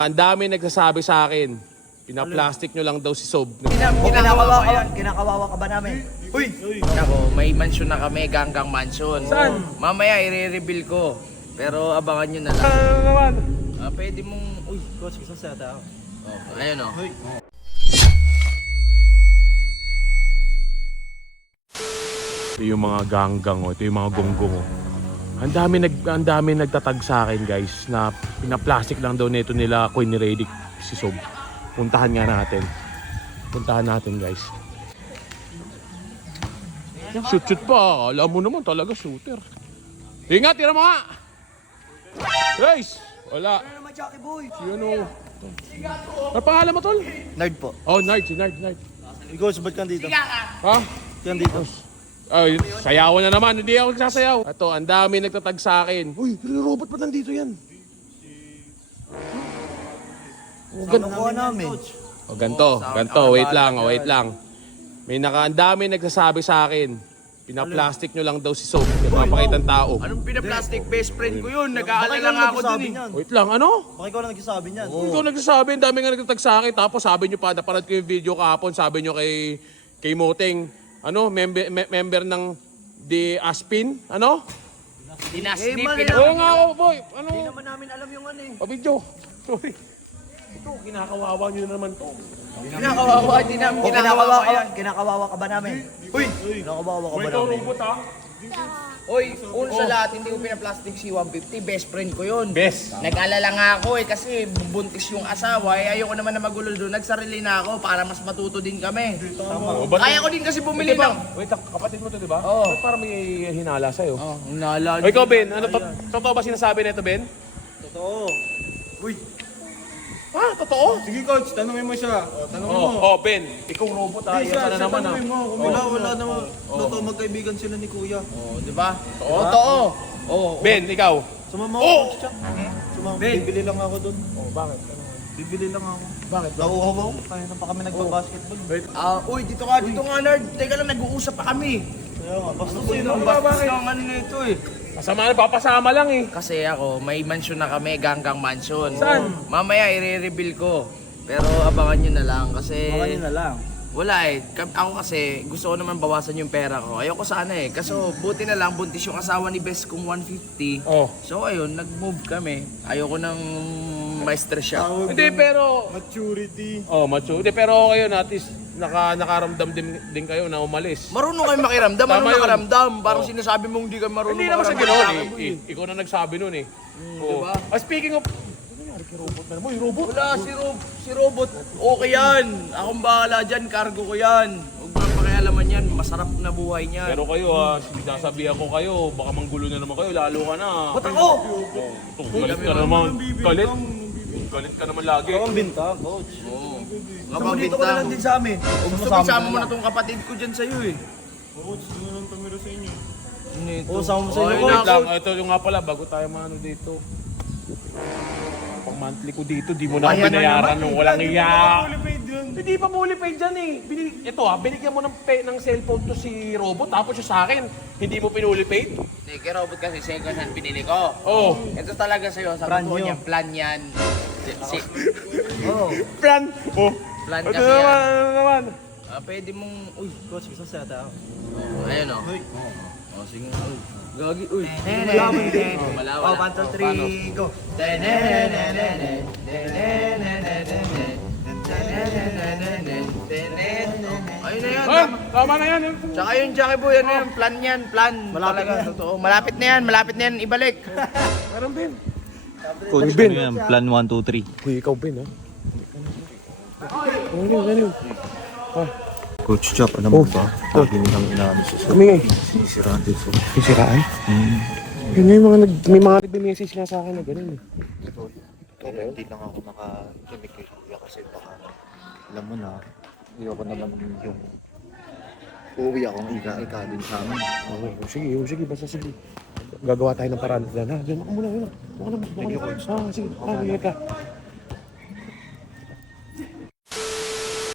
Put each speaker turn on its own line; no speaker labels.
Ang dami nagsasabi sa akin, pinaplastic nyo lang daw si Sob.
Kinakawawa ka ba namin?
Uy! Ako, may mansion na kami, Ganggang Mansion.
Saan?
Mamaya i-reveal ko. Pero abangan nyo na lang.
Ano naman?
Pwede mong...
Uy, coach, isang seta ako.
Ayun o.
Ito yung mga ganggang, ito yung mga gonggong. Ang dami nagtatag sa akin, guys, na pinaplastic lang daw nito nila Queen Redick si Sob. Puntahan nga natin. Puntahan natin, guys. Shoot pa. Alam mo naman talaga, shooter. Ingat, tira mo nga! Guys! Wala.
Ano naman, Jackie Boy?
Yun o. Ano pangalan mo, tol?
Nerd po.
Oh, Nard. Si Nard.
Ikaw, ba't ka dito?
Ha?
Yan dito.
Ay, sayawan na naman. Hindi ako nagsasayaw. Ito, ang dami nagtatag sa akin. Uy, robot pa nandito yan?
Nakuha namin.
O, ganto. Wait lang. Ang dami nagsasabi sa akin. Pinaplastic nyo lang daw si Sob. Yung mapakitang tao.
Anong pinaplastic? Best friend ko yun. Nag-aalala nga ako dun eh.
Wait lang, ano?
Bakit ikaw na nagsasabi niyan?
Ikaw nagsasabi, ang dami nga nagtatag sa akin. Tapos sabi nyo pa, napanood ko yung video kahapon, sabi nyo kay Moteng, member ng The Aspin, ano?
Dinasnip.
Oo nga ako, boy. Ano?
Hindi naman namin alam yung ano eh.
Pabidyo. Sorry. Ito, kinakawawa nyo na naman to.
Kinakawawa.
Kinakawawa ka ba namin? Uy! Kinakawawa ka ba
Ito,
namin?
robot ha?
Oy, una sa lahat, hindi ko pinaplastic si 150. Best friend ko yun.
Best.
Nag-alala nga ako eh, kasi buntis yung asawa. Ayoko naman na magulo doon. Nagsarili na ako para mas matuto din kami. Kaya ko din kasi bumili ng...
Wait, kapatid mo to, di ba?
Oo.
Ba't parang may hinala sa'yo?
Oh, naalala.
O ikaw, Ben, ano totoo ba sinasabi nito, Ben?
Totoo. Uy!
Ha? Totoo?
Sige coach, tanungin mo siya. Tanungin mo.
Oh, Ben, ikaw robot ha. Iyan ka na naman ha.
Tanungin mo. Kung wala naman. Totoo magkaibigan sila ni Kuya.
Oh, di ba? Totoo. Oh.
Ben, ikaw.
Sumama ako coach siya. Sumama. Bibili lang ako doon.
Oh, bakit?
Bibili lang ako.
Bakit?
Nauuhaw ako. Kaya na pa kami nagpa-basketball.
Uy, dito nga, nerd. Teka lang, nag-uusap pa kami.
Kaya nga, basta
Sino ba ang ano nito eh?
Kasama na, papasama lang eh.
Kasi ako, may mansion na kami, Ganggang Mansion.
Saan?
Mamaya i-reveal ko. Pero abangan nyo na lang kasi...
Baka nyo na lang.
Wala eh. Ako kasi gusto ko naman bawasan yung pera ko. Ayoko sana eh. Kaso buti na lang buntis yung asawa ni Best kong 150.
Oh.
So ayun, nag-move kami. Ayoko nang ma-stress siya.
Hindi, pero...
Maturity.
Oh, macho. Hindi, pero kayo na, at least nakaramdam din kayo na umalis.
Marunong kayo makiramdam,
Tama
marunong
yun.
makaramdam. Parang sinasabi mong hindi ka marunong
Hindi naman sa
makaramdam.
gano'n eh. Ikaw na nagsabi nun eh. Oh.
diba?
Speaking of... Ano nangyari kay robot na naman? Yung robot?
Wala, si Robot. Okay yan. Akong bahala dyan, cargo ko yan. Huwag mo pakialaman yan. Masarap na buhay niyan.
Pero kayo sinasabihan ko kayo, baka manggulo na naman kayo, lalo ka na.
Ba't ako?
Galit ka naman. Galit ka naman lagi.
Ang binta, coach.
Oo.
Dito ka na lang din sa amin.
Gusto ko isama mo na tong kapatid ko dyan sa'yo eh.
Coach, doon na lang tumira sa inyo.
Oo, sama mo sa inyo,
Ayun
coach.
lang, ito yung nga pala, bago tayo maano dito. Pang monthly ko dito, di mo na ako binayaran nung walang iya.
Qualified yun.
Hindi pa fully paid dyan eh. Ito binigyan mo ng cellphone to si Robot, tapos yung sa akin, hindi mo pinuli paid?
Hindi, kay Robot kasi second hand pinili ko.
Oo.
Ito talaga sa'yo, sa
Brand
totoo
new.
niya, plan yan.
Oo.
Plan! Oh.
Plan
Ito
kasi
naman,
yan.
ano naman?
Pwede mong,
Uy, coach, isang seta ako.
ayun o.
Hoy.
Sige, gagi, uy.
Malaman din.
Malawala.
Oh, 1, 2, 3, go.
Ayun na yan.
Ay, tama na yan.
Tsaka yun, Jackie Boy, ano yan, plan yan, plan.
Malapit
Talaga,
na yan.
totoo. Malapit na yan, ibalik.
Meron Ben.
Coach,
Ben.
ano yan? Plan 1, 2, 3.
Uy, ikaw Ben ha? Ano yun?
Coach Chop, alam mo ba? Lagi nilang inaano
Kami nga eh.
sisiraan dito.
Sisiraan? Yun nga yung may mga nagbe-message nga sa akin na gano'n eh.
Kaya hindi lang ako nakakinig kay Kuya kasi baka alam mo na, ayoko naman yung uuwi akong ika din sa amin.
Sige, basta sige. Gagawa tayo ng paraan. Yan ha, diyan ako muna. Sige, sige ka.